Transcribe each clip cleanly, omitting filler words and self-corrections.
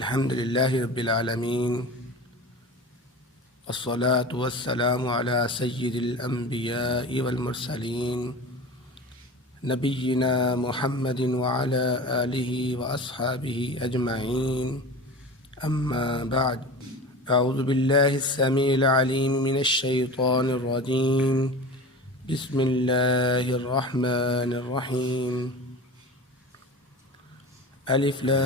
الحمد لله رب العالمين والصلاة والسلام على سيد الأنبياء والمرسلين نبينا محمد وعلى آله وأصحابه أجمعين. أما بعد، أعوذ بالله السميع العليم من الشيطان الرجيم. بسم الله الرحمن الرحيم. الف لام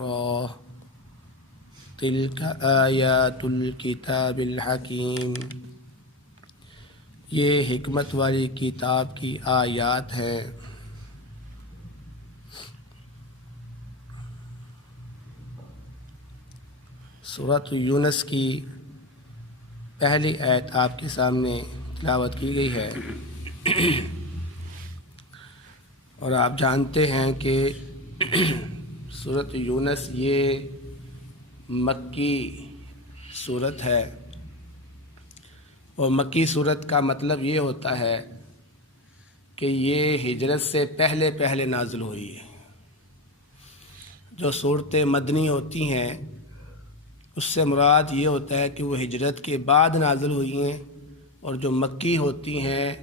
را تلك آیات الکتاب الحکیم. یہ حکمت والی کتاب کی آیات ہیں. سورۃ یونس کی پہلی آیت آپ کے سامنے تلاوت کی گئی ہے، اور آپ جانتے ہیں کہ سورۃ یونس یہ مکی سورت ہے، اور مکی سورت کا مطلب یہ ہوتا ہے کہ یہ ہجرت سے پہلے نازل ہوئی ہے. جو صورتیں مدنی ہوتی ہیں اس سے مراد یہ ہوتا ہے کہ وہ ہجرت کے بعد نازل ہوئی ہیں، اور جو مکی ہوتی ہیں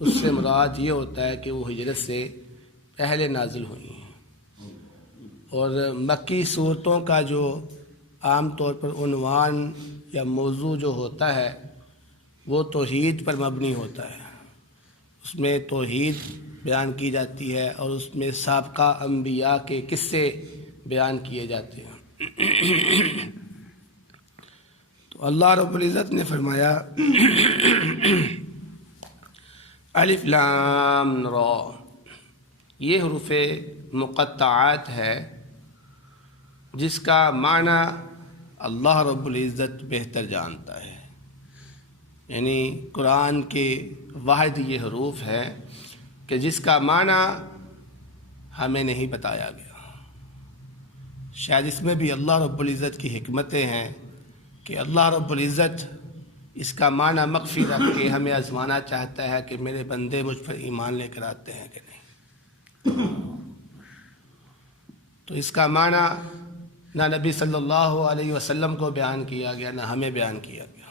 اس سے مراد یہ ہوتا ہے کہ وہ ہجرت سے پہلے نازل ہوئی ہیں. اور مکی صورتوں کا جو عام طور پر عنوان یا موضوع جو ہوتا ہے وہ توحید پر مبنی ہوتا ہے. اس میں توحید بیان کی جاتی ہے، اور اس میں سابقہ انبیاء کے قصے بیان کیے جاتے ہیں. تو اللہ رب العزت نے فرمایا الف لام را، یہ حروف مقطعات ہے جس کا معنی اللہ رب العزت بہتر جانتا ہے. یعنی قرآن کے واحد یہ حروف ہے کہ جس کا معنی ہمیں نہیں بتایا گیا. شاید اس میں بھی اللہ رب العزت کی حکمتیں ہیں کہ اللہ رب العزت اس کا معنی مخفی رکھ کے ہمیں آزمانا چاہتا ہے کہ میرے بندے مجھ پر ایمان لے کر آتے ہیں کہ نہیں. تو اس کا معنی نہ نبی صلی اللہ علیہ وسلم کو بیان کیا گیا، نہ ہمیں بیان کیا گیا.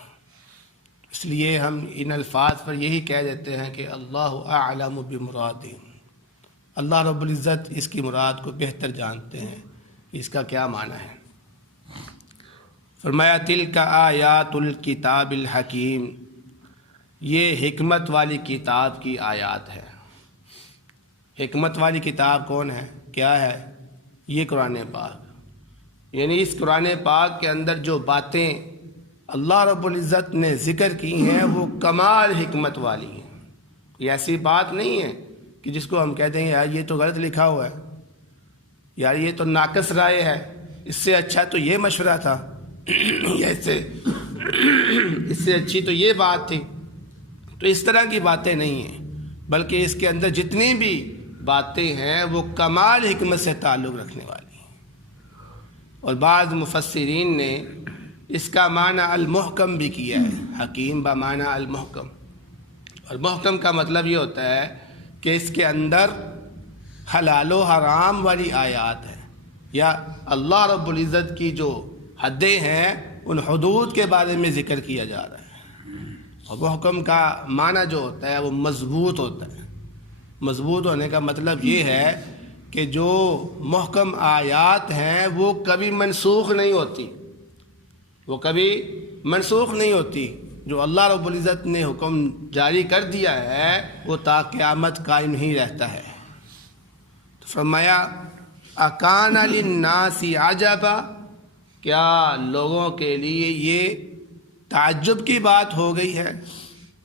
اس لیے ہم ان الفاظ پر یہی کہہ دیتے ہیں کہ اللہ اعلم بمرادہ، اللہ رب العزت اس کی مراد کو بہتر جانتے ہیں کہ اس کا کیا معنی ہے. فرمایا تلک آیات الکتاب الحکیم، یہ حکمت والی کتاب کی آیات ہے. حکمت والی کتاب کون ہے، کیا ہے؟ یہ قرآن پاک. یعنی اس قرآن پاک کے اندر جو باتیں اللہ رب العزت نے ذکر کی ہیں وہ کمال حکمت والی ہیں. یہ ایسی بات نہیں ہے کہ جس کو ہم کہتے ہیں یار یہ تو غلط لکھا ہوا ہے، یار یہ تو ناقص رائے ہے، اس سے اچھا تو یہ مشورہ تھا، یا اس سے اچھی تو یہ بات تھی. تو اس طرح کی باتیں نہیں ہیں، بلکہ اس کے اندر جتنی بھی باتیں ہیں وہ کمال حکمت سے تعلق رکھنے والی ہیں. اور بعض مفسرین نے اس کا معنی المحکم بھی کیا ہے. حکیم بمعنی المحکم، اور محکم کا مطلب یہ ہوتا ہے کہ اس کے اندر حلال و حرام والی آیات ہیں، یا اللہ رب العزت کی جو حدیں ہیں ان حدود کے بارے میں ذکر کیا جا رہا ہے. اور محکم کا معنی جو ہوتا ہے وہ مضبوط ہوتا ہے. مضبوط ہونے کا مطلب یہ ہے کہ جو محکم آیات ہیں وہ کبھی منسوخ نہیں ہوتی، جو اللہ رب العزت نے حکم جاری کر دیا ہے وہ تا قیامت قائم ہی رہتا ہے. تو فرمایا اکان للناس عجبا، کیا لوگوں کے لیے یہ تعجب کی بات ہو گئی ہے،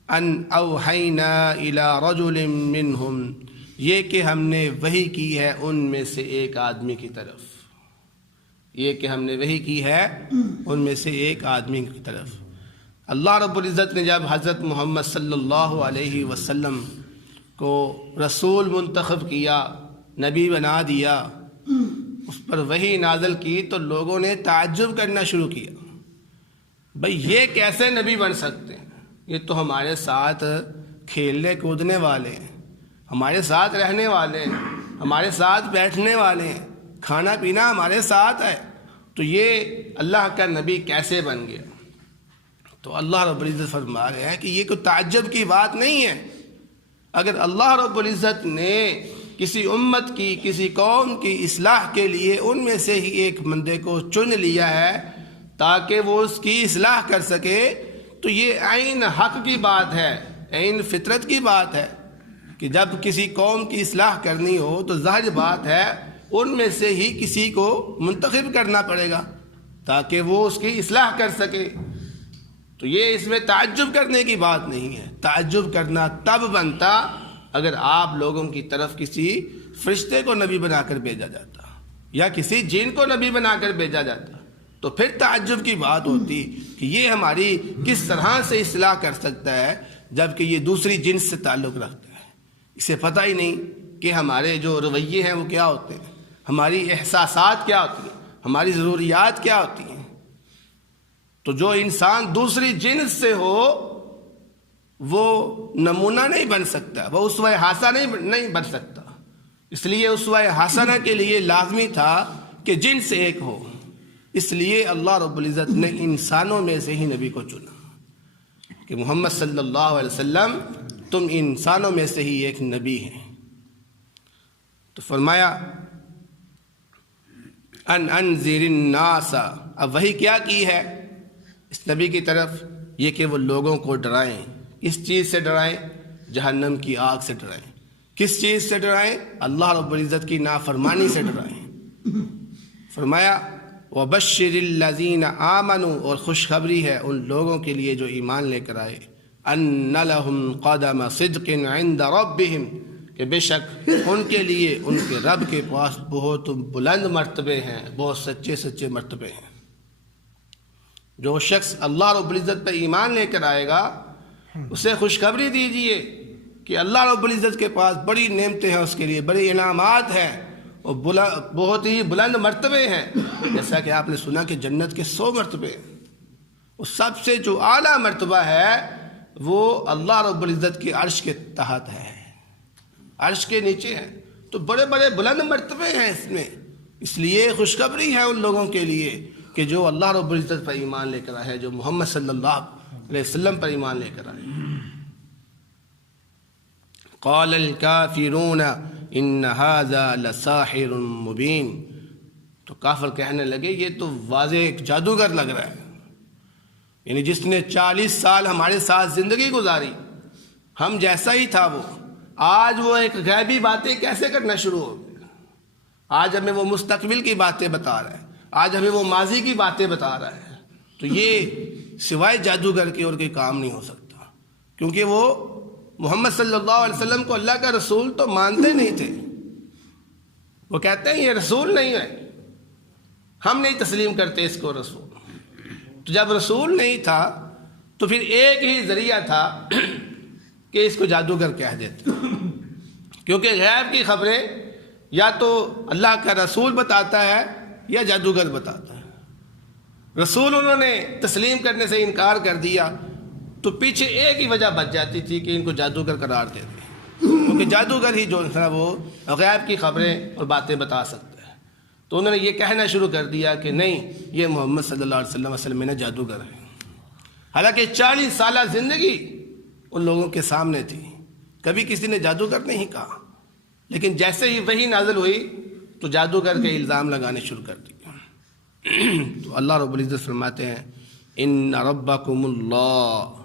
ان اوحینا الی رجل منہم، یہ کہ ہم نے وحی کی ہے ان میں سے ایک آدمی کی طرف. اللہ رب العزت نے جب حضرت محمد صلی اللہ علیہ وسلم کو رسول منتخب کیا، نبی بنا دیا، اس پر وحی نازل کی، تو لوگوں نے تعجب کرنا شروع کیا. بھئی یہ کیسے نبی بن سکتے ہیں؟ یہ تو ہمارے ساتھ کھیلنے کودنے والے ہیں، ہمارے ساتھ رہنے والے ہیں، ہمارے ساتھ بیٹھنے والے ہیں، کھانا پینا ہمارے ساتھ ہے، تو یہ اللہ کا نبی کیسے بن گیا؟ تو اللہ رب العزت فرما رہے ہیں کہ یہ کوئی تعجب کی بات نہیں ہے۔ اگر اللہ رب العزت نے کسی امت کی، کسی قوم کی اصلاح کے لیے ان میں سے ہی ایک بندے کو چن لیا ہے تاکہ وہ اس کی اصلاح کر سکے، تو یہ عین حق کی بات ہے، عین فطرت کی بات ہے کہ جب کسی قوم کی اصلاح کرنی ہو تو ظاہر بات ہے ان میں سے ہی کسی کو منتخب کرنا پڑے گا تاکہ وہ اس کی اصلاح کر سکے۔ تو یہ اس میں تعجب کرنے کی بات نہیں ہے۔ تعجب کرنا تب بنتا اگر آپ لوگوں کی طرف کسی فرشتے کو نبی بنا کر بھیجا جاتا یا کسی جن کو نبی بنا کر بھیجا جاتا، تو پھر تعجب کی بات ہوتی کہ یہ ہماری کس طرح سے اصلاح کر سکتا ہے جبکہ یہ دوسری جنس سے تعلق رکھتا ہے۔ اسے پتہ ہی نہیں کہ ہمارے جو رویے ہیں وہ کیا ہوتے ہیں، ہماری احساسات کیا ہوتی ہیں، ہماری ضروریات کیا ہوتی ہیں۔ تو جو انسان دوسری جنس سے ہو وہ نمونہ نہیں بن سکتا، وہ اسوہ حسنہ نہیں بن سکتا۔ اس لیے اسوہ حسنہ کے لیے لازمی تھا کہ جنس ایک ہو، اس لیے اللہ رب العزت نے انسانوں میں سے ہی نبی کو چنا کہ محمد صلی اللہ علیہ وسلم تم انسانوں میں سے ہی ایک نبی ہیں۔ تو فرمایا ان انذر الناس، اب وہی کیا کی ہے اس نبی کی طرف؟ یہ کہ وہ لوگوں کو ڈرائیں۔ کس چیز سے ڈرائیں؟ جہنم کی آگ سے ڈرائیں۔ کس چیز سے ڈرائیں؟ اللہ رب العزت کی نافرمانی سے ڈرائیں۔ فرمایا وَبَشِّرِ الَّذِينَ آمَنُوا، اور خوشخبری ہے ان لوگوں کے لیے جو ایمان لے کر آئے، أَنَّ لَهُمْ قَدَمَ صِدْقٍ عِنْدَ رَبِّهِمْ، کہ بے شک ان کے لیے ان کے رب کے پاس بہت بلند مرتبے ہیں، بہت سچے سچے مرتبے ہیں۔ جو شخص اللہ رب العزت پہ ایمان لے کر آئے گا اسے خوشخبری دیجئے کہ اللہ رب العزت کے پاس بڑی نعمتیں ہیں، اس کے لیے بڑی انعامات ہیں اور بہت ہی بلند مرتبے ہیں۔ جیسا کہ آپ نے سنا کہ جنت کے 100 مرتبے ہیں، وہ سب سے جو اعلیٰ مرتبہ ہے وہ اللہ رب العزت کی عرش کے تحت ہے، عرش کے نیچے ہے۔ تو بڑے بڑے بلند مرتبے ہیں اس میں، اس لیے خوشخبری ہے ان لوگوں کے لیے کہ جو اللہ رب العزت پر ایمان لے کر آئے، جو محمد صلی اللہ علیہ وسلم پر ایمان لے کر آئے۔ قال الکافرون ان ھذا لساحر مبین، تو کافر کہنے لگے یہ تو واضح ایک جادوگر لگ رہا ہے، یعنی جس نے 40 سال ہمارے ساتھ زندگی گزاری، ہم جیسا ہی تھا وہ، آج وہ ایک غیبی باتیں کیسے کرنا شروع ہو گیا؟ آج ہمیں وہ مستقبل کی باتیں بتا رہا ہے، آج ہمیں وہ ماضی کی باتیں بتا رہا ہے۔ تو یہ سوائے جادوگر کے اور کوئی کام نہیں ہو سکتا، کیونکہ وہ محمد صلی اللہ علیہ وسلم کو اللہ کا رسول تو مانتے نہیں تھے۔ وہ کہتے ہیں یہ رسول نہیں ہے، ہم نہیں تسلیم کرتے اس کو رسول۔ تو جب رسول نہیں تھا تو پھر ایک ہی ذریعہ تھا کہ اس کو جادوگر کہہ دیتے، کیونکہ غیب کی خبریں یا تو اللہ کا رسول بتاتا ہے یا جادوگر بتاتا ہے۔ رسول انہوں نے تسلیم کرنے سے انکار کر دیا تو پیچھے ایک ہی وجہ بچ جاتی تھی کہ ان کو جادوگر قرار دے دیں، کیونکہ جادوگر ہی جو ہے وہ غیب کی خبریں اور باتیں بتا سکتا ہے۔ تو انہوں نے یہ کہنا شروع کر دیا کہ نہیں، یہ محمد صلی اللہ علیہ وسلم میں جادوگر ہے، حالانکہ 40 سالہ زندگی ان لوگوں کے سامنے تھی، کبھی کسی نے جادوگر نہیں کہا، لیکن جیسے ہی وحی نازل ہوئی تو جادوگر کے الزام لگانے شروع کر دیا۔ تو اللہ رب العزت فرماتے ہیں ان ربکم اللہ،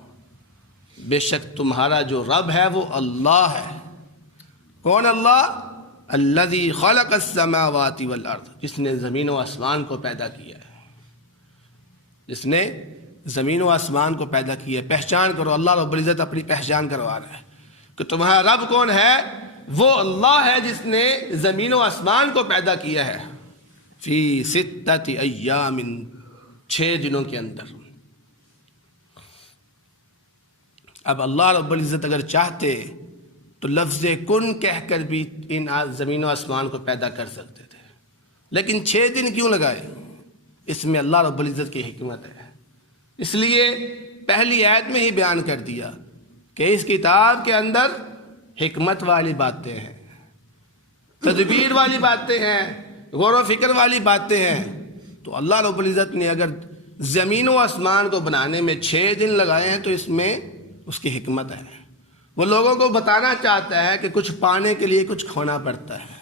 بے شک تمہارا جو رب ہے وہ اللہ ہے۔ کون اللہ؟ الذی خلق السماوات والارض، جس نے زمین و آسمان کو پیدا کیا ہے، جس نے زمین و آسمان کو پیدا کیا ہے۔ پہچان کرو، اللہ رب العزت اپنی پہچان کروا رہا ہے کہ تمہارا رب کون ہے؟ وہ اللہ ہے جس نے زمین و آسمان کو پیدا کیا ہے، فی 6 ایام، 6 دنوں کے اندر۔ اب اللہ رب العزت اگر چاہتے تو لفظ کن کہہ کر بھی ان زمین و آسمان کو پیدا کر سکتے تھے، لیکن 6 دن کیوں لگائے؟ اس میں اللہ رب العزت کی حکمت ہے۔ اس لیے پہلی آیت میں ہی بیان کر دیا کہ اس کتاب کے اندر حکمت والی باتیں ہیں، تدبیر والی باتیں ہیں، غور و فکر والی باتیں ہیں، تو اللہ رب العزت نے اگر زمین و آسمان کو بنانے میں 6 دن لگائے ہیں تو اس میں اس کی حکمت ہے۔ وہ لوگوں کو بتانا چاہتا ہے کہ کچھ پانے کے لیے کچھ کھونا پڑتا ہے،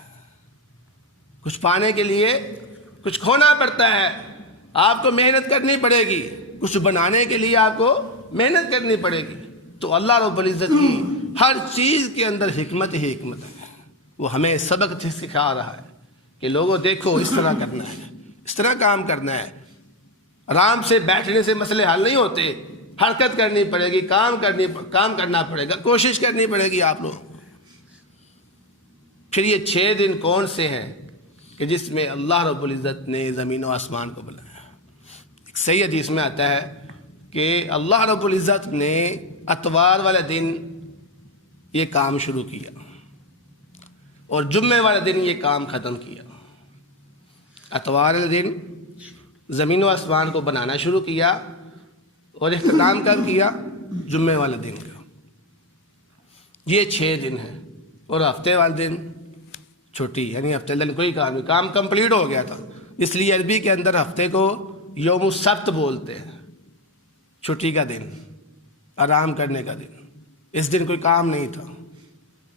کچھ پانے کے لیے کچھ کھونا پڑتا ہے، آپ کو محنت کرنی پڑے گی، کچھ بنانے کے لیے آپ کو محنت کرنی پڑے گی۔ تو اللہ رب العزت کی ہر چیز کے اندر حکمت ہی حکمت ہے۔ وہ ہمیں سبق سکھا رہا ہے کہ لوگوں دیکھو اس طرح کرنا ہے، اس طرح کام کرنا ہے۔ آرام سے بیٹھنے سے مسئلے حل نہیں ہوتے، حرکت کرنی پڑے گی، کام کرنا پڑے گا، کوشش کرنی پڑے گی آپ لوگ۔ پھر یہ 6 دن کون سے ہیں کہ جس میں اللہ رب العزت نے زمین و آسمان کو بنایا؟ ایک صحیح حدیث میں آتا ہے کہ اللہ رب العزت نے اتوار والے دن یہ کام شروع کیا اور جمعے والے دن یہ کام ختم کیا۔ اتوار والے دن زمین و آسمان کو بنانا شروع کیا اور اختتام کب کیا؟ جمعے والے دن کا۔ یہ 6 دن ہیں، اور ہفتے والے دن چھٹی، یعنی ہفتے دن کوئی کام نہیں، کام کمپلیٹ ہو گیا تھا۔ اس لیے عربی کے اندر ہفتے کو یوم السبت بولتے ہیں، چھٹی کا دن، آرام کرنے کا دن۔ اس دن کوئی کام نہیں تھا،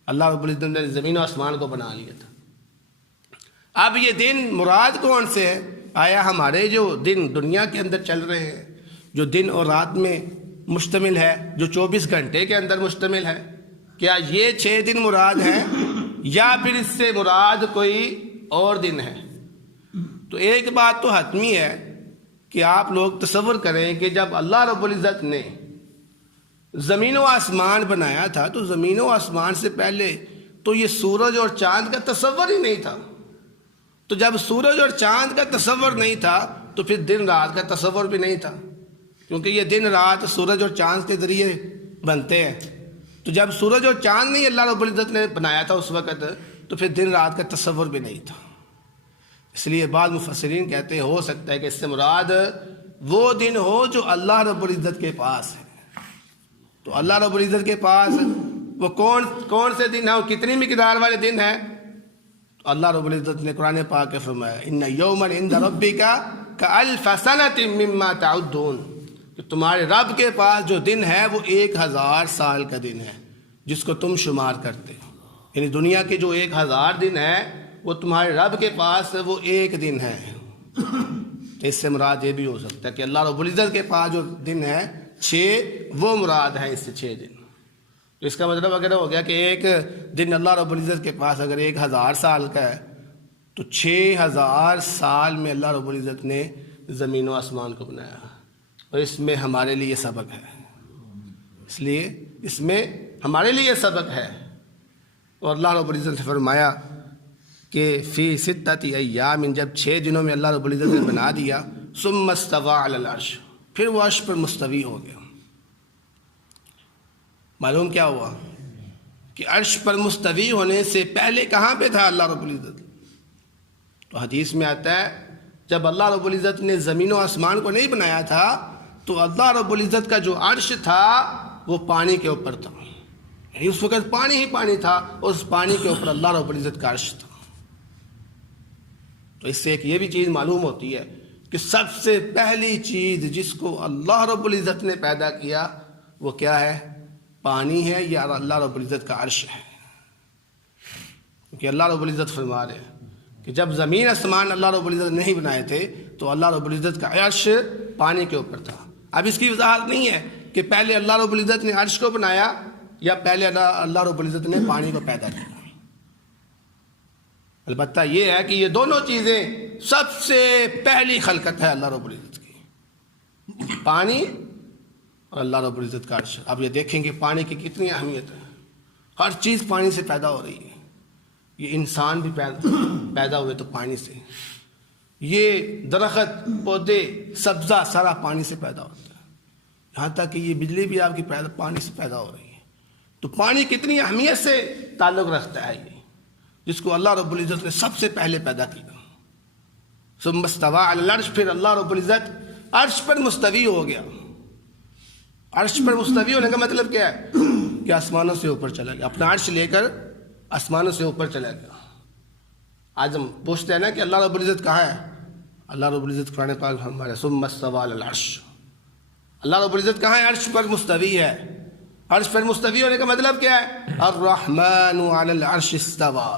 اللہ رب العزت نے زمین و آسمان کو بنا لیا تھا۔ اب یہ دن مراد کون سے ہے؟ آیا ہمارے جو دن دنیا کے اندر چل رہے ہیں، جو دن اور رات میں مشتمل ہے، جو 24 گھنٹے کے اندر مشتمل ہے، کیا یہ 6 دن مراد ہیں یا پھر اس سے مراد کوئی اور دن ہے؟ تو ایک بات تو حتمی ہے کہ آپ لوگ تصور کریں کہ جب اللہ رب العزت نے زمین و آسمان بنایا تھا تو زمین و آسمان سے پہلے تو یہ سورج اور چاند کا تصور ہی نہیں تھا۔ تو جب سورج اور چاند کا تصور نہیں تھا تو پھر دن رات کا تصور بھی نہیں تھا، کیونکہ یہ دن رات سورج اور چاند کے ذریعے بنتے ہیں۔ تو جب سورج اور چاند نہیں اللہ رب العزت نے بنایا تھا اس وقت، تو پھر دن رات کا تصور بھی نہیں تھا۔ اس لیے بعض مفسرین کہتے ہیں ہو سکتا ہے کہ اس سے مراد وہ دن ہو جو اللہ رب العزت کے پاس ہے۔ تو اللہ رب العزت کے پاس وہ کون سے دن ہیں، وہ کتنی مقدار والے دن ہیں؟ تو اللہ رب العزت نے قرآن پاک میں فرمایا ان یوما عند ربک کألف سنۃ مما تعدون، کہ تمہارے رب کے پاس جو دن ہے وہ 1000 سال کا دن ہے جس کو تم شمار کرتے ہو۔ یعنی دنیا کے جو 1000 دن ہے وہ تمہارے رب کے پاس وہ 1 دن ہے۔ اس سے مراد یہ بھی ہو سکتا ہے کہ اللہ رب العزت کے پاس جو دن ہے 6، وہ مراد ہے اس سے 6 دن۔ تو اس کا مطلب اگر ہو گیا کہ ایک دن اللہ رب العزت کے پاس اگر 1000 سال کا ہے تو 6000 سال میں اللہ رب العزت نے زمین و آسمان کو بنایا، اور اس میں ہمارے لیے سبق ہے۔ اس لیے اس میں ہمارے لیے سبق ہے۔ اور اللہ رب العزت نے فرمایا کہ فی 6 ایام، جب 6 دنوں میں اللہ رب العزت نے بنا دیا، ثم استوى علی العرش، پھر وہ عرش پر مستوی ہو گیا۔ معلوم کیا ہوا کہ عرش پر مستوی ہونے سے پہلے کہاں پہ تھا اللہ رب العزت؟ تو حدیث میں آتا ہے جب اللہ رب العزت نے زمین و آسمان کو نہیں بنایا تھا تو اللہ رب العزت کا جو عرش تھا وہ پانی کے اوپر تھا، یعنی اس وقت پانی ہی پانی تھا، اور اس پانی کے اوپر اللہ رب العزت کا عرش تھا۔ تو اس سے ایک یہ بھی چیز معلوم ہوتی ہے کہ سب سے پہلی چیز جس کو اللہ رب العزت نے پیدا کیا وہ کیا ہے؟ پانی ہے، یا اللہ رب العزت کا عرش ہے۔ کیونکہ اللہ رب العزت فرما رہے ہیں کہ جب زمین آسمان اللہ رب العزت نہیں بنائے تھے تو اللہ رب العزت کا عرش پانی کے اوپر تھا۔ اب اس کی وضاحت نہیں ہے کہ پہلے اللہ رب العزت نے عرش کو بنایا یا پہلے اللہ رب العزت نے پانی کو پیدا کیا۔ البتہ یہ ہے کہ یہ دونوں چیزیں سب سے پہلی خلقت ہے اللہ رب العزت کی، پانی اور اللہ رب العزت کا عرش۔ اب یہ دیکھیں کہ پانی کی کتنی اہمیت ہے، ہر چیز پانی سے پیدا ہو رہی ہے۔ یہ انسان بھی پیدا ہوئے تو پانی سے، یہ درخت پودے سبزہ سارا پانی سے پیدا ہوتا ہے، یہاں تک کہ یہ بجلی بھی آپ کی پانی سے پیدا ہو رہی ہے۔ تو پانی کتنی اہمیت سے تعلق رکھتا ہے یہ، جس کو اللہ رب العزت نے سب سے پہلے پیدا کیا۔ ثم استوى علی العرش، پھر اللہ رب العزت عرش پر مستوی ہو گیا۔ عرش پر مستوی ہونے کا مطلب کیا ہے؟ کہ آسمانوں سے اوپر چلا گیا، اپنا عرش لے کر آسمانوں سے اوپر چلا گیا۔ آج ہم پوچھتے ہیں نا کہ اللہ رب العزت کہاں ہے؟ اللہ رب العزت قرآن پاک ہمارے ثم استوى علی العرش، اللہ رب العزت کہاں ہے؟ عرش پر مستوی ہے۔ عرش پر مستوی ہونے کا مطلب کیا ہے؟ الرحمن علی العرش استوى،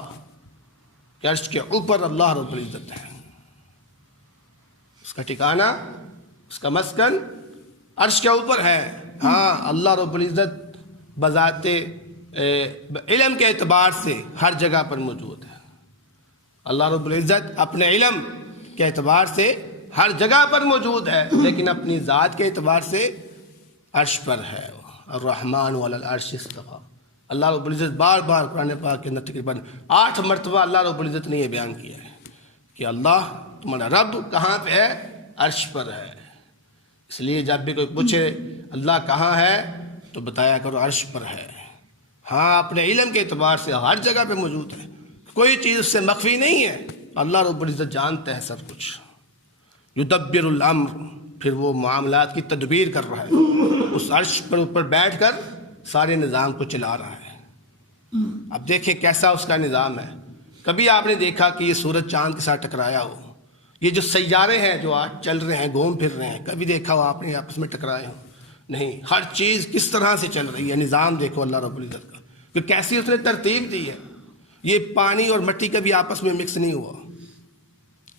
کہ عرش کے اوپر اللہ رب العزت ہے، اس کا ٹھکانہ، اس کا مسکن عرش کے اوپر ہے۔ ہاں اللہ رب العزت بذات علم کے اعتبار سے ہر جگہ پر موجود ہے۔ اللہ رب العزت اپنے علم کے اعتبار سے ہر جگہ پر موجود ہے، لیکن اپنی ذات کے اعتبار سے عرش پر ہے۔ الرحمن علی العرش استوى، اللہ رب العزت بار بار قرآن پاک کے اندر تقریباً 8 مرتبہ اللہ رب العزت نے یہ بیان کیا ہے کہ اللہ تمہارا رب کہاں پہ ہے؟ عرش پر ہے۔ اس لیے جب بھی کوئی پوچھے اللہ کہاں ہے تو بتایا کرو عرش پر ہے۔ ہاں اپنے علم کے اعتبار سے ہر جگہ پہ موجود ہے، کوئی چیز اس سے مخفی نہیں ہے۔ اللہ رب العزت جانتا ہے سب کچھ۔ یدبر الامر، پھر وہ معاملات کی تدبیر کر رہا ہے، اس عرش پر اوپر بیٹھ کر سارے نظام کو چلا رہا ہے۔ اب دیکھیں کیسا اس کا نظام ہے۔ کبھی آپ نے دیکھا کہ یہ سورج چاند کے ساتھ ٹکرایا ہو؟ یہ جو سیارے ہیں جو آج چل رہے ہیں، گھوم پھر رہے ہیں، کبھی دیکھا ہو آپ نے آپس میں ٹکرائے ہو؟ نہیں، ہر چیز کس طرح سے چل رہی ہے، نظام دیکھو اللہ رب العزت کا کہ کیسی اس نے ترتیب دی ہے۔ یہ پانی اور مٹی کبھی آپس میں مکس نہیں ہوا۔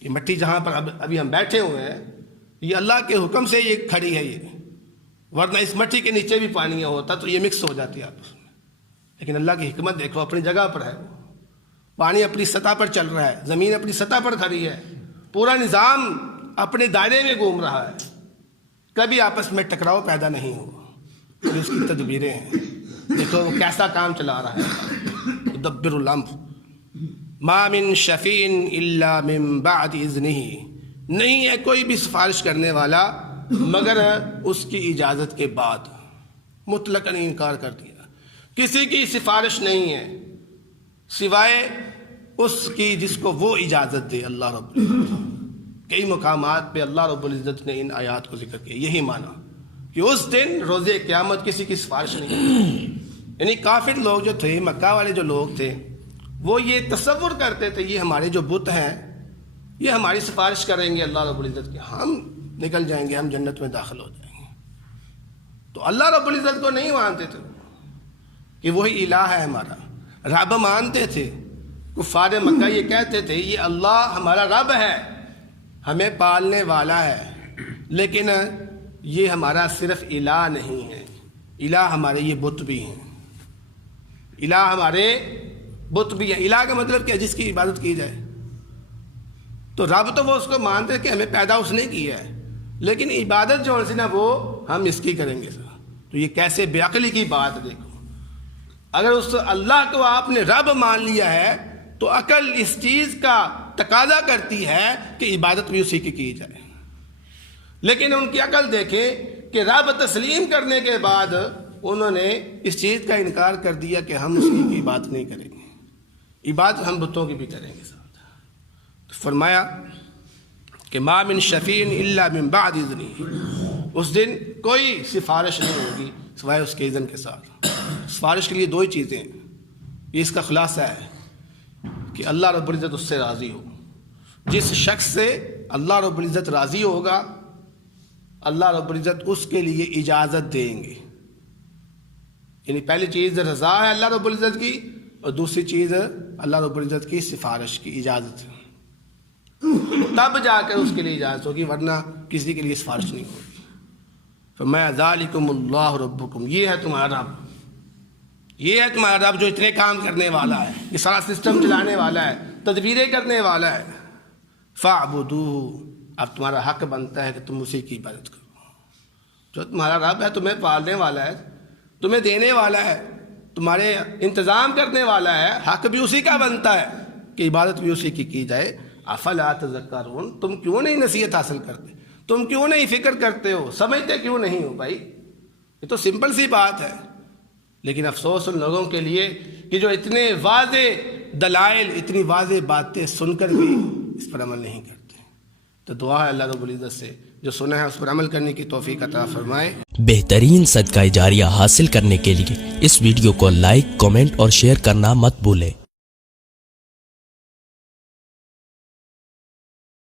یہ مٹی جہاں پر ابھی ہم بیٹھے ہوئے ہیں، یہ اللہ کے حکم سے یہ کھڑی ہے، یہ ورنہ اس مٹی کے نیچے بھی پانی ہوتا تو یہ مکس ہو جاتی ہے آپس میں۔ لیکن اللہ کی حکمت دیکھو، اپنی جگہ پر ہے، پانی اپنی سطح پر چل رہا ہے، زمین اپنی سطح پر کھڑی ہے، پورا نظام اپنے دائرے میں گھوم رہا ہے، کبھی آپس میں ٹکراؤ پیدا نہیں ہوا۔ پھر اس کی تدبیریں ہیں، دیکھو وہ کیسا کام چلا رہا ہے۔ یدبر الامر ما من شفیع الا من بعد اذنہ، نہیں ہے کوئی بھی سفارش کرنے والا مگر اس کی اجازت کے بعد۔ مطلقاً انکار کر دیا، کسی کی سفارش نہیں ہے سوائے اس کی جس کو وہ اجازت دے اللہ رب العزت۔ کئی مقامات پہ اللہ رب العزت نے ان آیات کو ذکر کیا، یہی معنی کہ اس دن روز قیامت کسی کی سفارش نہیں۔ یعنی کافر لوگ جو تھے، مکہ والے جو لوگ تھے، وہ یہ تصور کرتے تھے یہ ہمارے جو بت ہیں یہ ہماری سفارش کریں گے اللہ رب العزت کی، ہم نکل جائیں گے، ہم جنت میں داخل ہو جائیں گے۔ تو اللہ رب العزت کو نہیں مانتے تھے کہ وہی الہ ہے ہمارا، رب مانتے تھے۔ کفار مکہ یہ کہتے تھے یہ اللہ ہمارا رب ہے، ہمیں پالنے والا ہے، لیکن یہ ہمارا صرف الہ نہیں ہے، الہ ہمارے یہ بت بھی ہیں، الہ ہمارے بت بھی ہیں۔ الہ کا مطلب کیا؟ جس کی عبادت کی جائے۔ تو رب تو وہ اس کو مانتے کہ ہمیں پیدا اس نے کیا ہے، لیکن عبادت جو ہے نا وہ ہم اس کی کریں گے۔ تو یہ کیسے بے عقلی کی بات دیکھو۔ اگر اس اللہ کو آپ نے رب مان لیا ہے تو عقل اس چیز کا تقاضا کرتی ہے کہ عبادت بھی اسی کی جائے، لیکن ان کی عقل دیکھیں کہ رب تسلیم کرنے کے بعد انہوں نے اس چیز کا انکار کر دیا کہ ہم اس کی عبادت نہیں کریں گے، عبادت ہم بتوں کی بھی کریں گے ساتھ۔ تو فرمایا کہ ما من شفیع الا من بعد اذنہ، اس دن کوئی سفارش نہیں ہوگی سوائے اس کے اذن کے ساتھ۔ سفارش کے لیے دو ہی چیزیں ہیں، یہ اس کا خلاصہ ہے کہ اللہ رب العزت اس سے راضی ہو۔ جس شخص سے اللہ رب العزت راضی ہوگا اللہ رب العزت اس کے لیے اجازت دیں گے۔ یعنی پہلی چیز رضا ہے اللہ رب العزت کی، اور دوسری چیز اللہ رب العزت کی سفارش کی اجازت، تب جا کر اس کے لیے اجازت ہوگی، ورنہ کسی کے لیے سفارش نہیں ہوگی۔ فرمایا ذالکم اللہ ربکم، یہ ہے تمہارا رب، یہ ہے تمہارا رب جو اتنے کام کرنے والا ہے، یہ سارا سسٹم چلانے والا ہے، تدبیریں کرنے والا ہے۔ فاعبدوہ، اب تمہارا حق بنتا ہے کہ تم اسی کی عبادت کرو۔ جو تمہارا رب ہے تمہیں پالنے والا ہے، تمہیں دینے والا ہے، تمہارے انتظام کرنے والا ہے، حق بھی اسی کا بنتا ہے کہ عبادت بھی اسی کی جائے۔ افلا تذکرون، تم کیوں نہیں نصیحت حاصل کرتے؟ تم کیوں نہیں فکر کرتے ہو؟ سمجھتے کیوں نہیں ہو بھائی؟ یہ تو سمپل سی بات ہے، لیکن افسوس ان لوگوں کے لیے کہ جو اتنے واضح دلائل، اتنی واضح باتیں سن کر بھی اس پر عمل نہیں کرتے۔ تو دعا ہے اللہ رب العزت سے جو سنا ہے اس پر عمل کرنے کی توفیق عطا فرمائے۔ بہترین صدقہ جاریہ حاصل کرنے کے لیے اس ویڈیو کو لائک، کمنٹ اور شیئر کرنا مت بھولیں۔